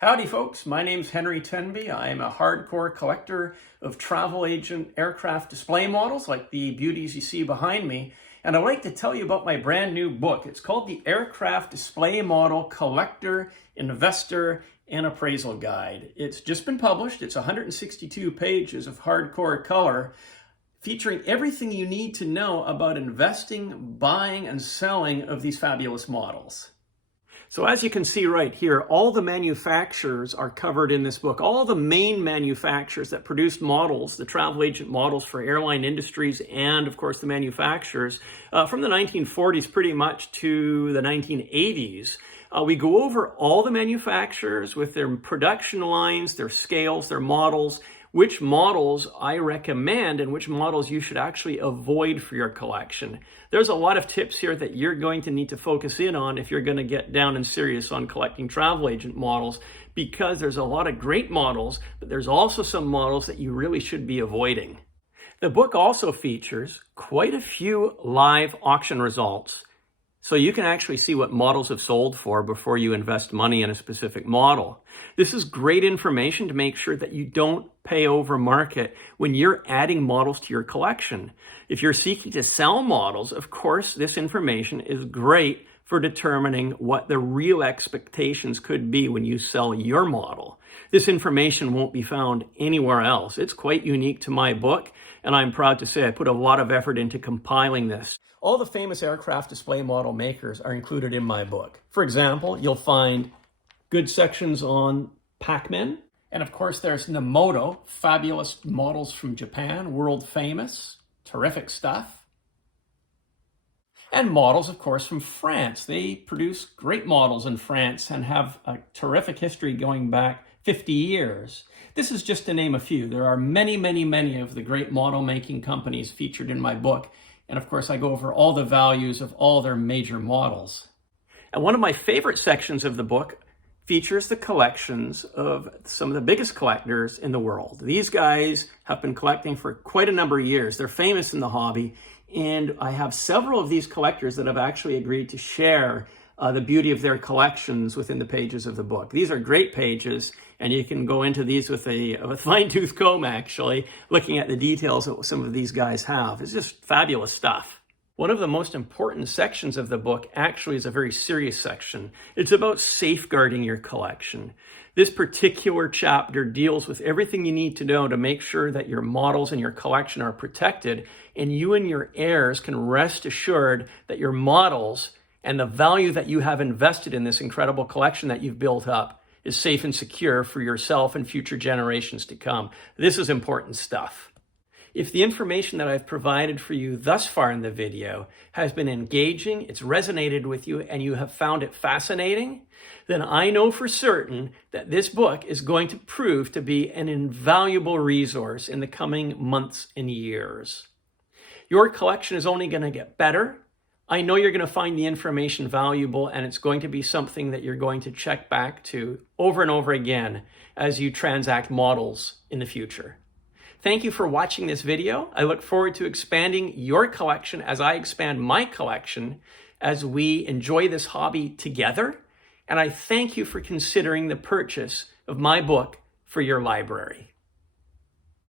Howdy folks, my name's Henry Tenby. I am a hardcore collector of travel agent aircraft display models like the beauties you see behind me. And I'd like to tell you about my brand new book. It's called the Aircraft Display Model Collector, Investor, and Appraisal Guide. It's just been published. It's 162 pages of hardcore color, featuring everything you need to know about investing, buying, and selling of these fabulous models. So as you can see right here, all the manufacturers are covered in this book. All the main manufacturers that produced models, the travel agent models for airline industries and, of course, the manufacturers from the 1940s pretty much to the 1980s. We go over all the manufacturers with their production lines, their scales, their models, which models I recommend and which models you should actually avoid for your collection. There's a lot of tips here that you're going to need to focus in on if you're going to get down and serious on collecting travel agent models, because there's a lot of great models, but there's also some models that you really should be avoiding. The book also features quite a few live auction results, so you can actually see what models have sold for before you invest money in a specific model. This is great information to make sure that you don't pay over market when you're adding models to your collection. If you're seeking to sell models, of course, this information is great for determining what the real expectations could be when you sell your model. This information won't be found anywhere else. It's quite unique to my book, and I'm proud to say I put a lot of effort into compiling this. All the famous aircraft display model makers are included in my book. For example, you'll find good sections on Pacmin, and of course there's Nemoto, fabulous models from Japan, world famous, terrific stuff. And models, of course, from France. They produce great models in France and have a terrific history going back 50 years. This is just to name a few. There are many, many, many of the great model making companies featured in my book. And of course, I go over all the values of all their major models. And one of my favorite sections of the book features the collections of some of the biggest collectors in the world. These guys have been collecting for quite a number of years. They're famous in the hobby. And I have several of these collectors that have actually agreed to share the beauty of their collections within the pages of the book. These are great pages, and you can go into these with a fine-tooth comb, actually, looking at the details that some of these guys have. It's just fabulous stuff. One of the most important sections of the book actually is a very serious section. It's about safeguarding your collection. This particular chapter deals with everything you need to know to make sure that your models and your collection are protected, and you and your heirs can rest assured that your models and the value that you have invested in this incredible collection that you've built up is safe and secure for yourself and future generations to come. This is important stuff. If the information that I've provided for you thus far in the video has been engaging, it's resonated with you, and you have found it fascinating, then I know for certain that this book is going to prove to be an invaluable resource in the coming months and years. Your collection is only going to get better. I know you're going to find the information valuable, and it's going to be something that you're going to check back to over and over again as you transact models in the future. Thank you for watching this video. I look forward to expanding your collection as I expand my collection as we enjoy this hobby together. And I thank you for considering the purchase of my book for your library.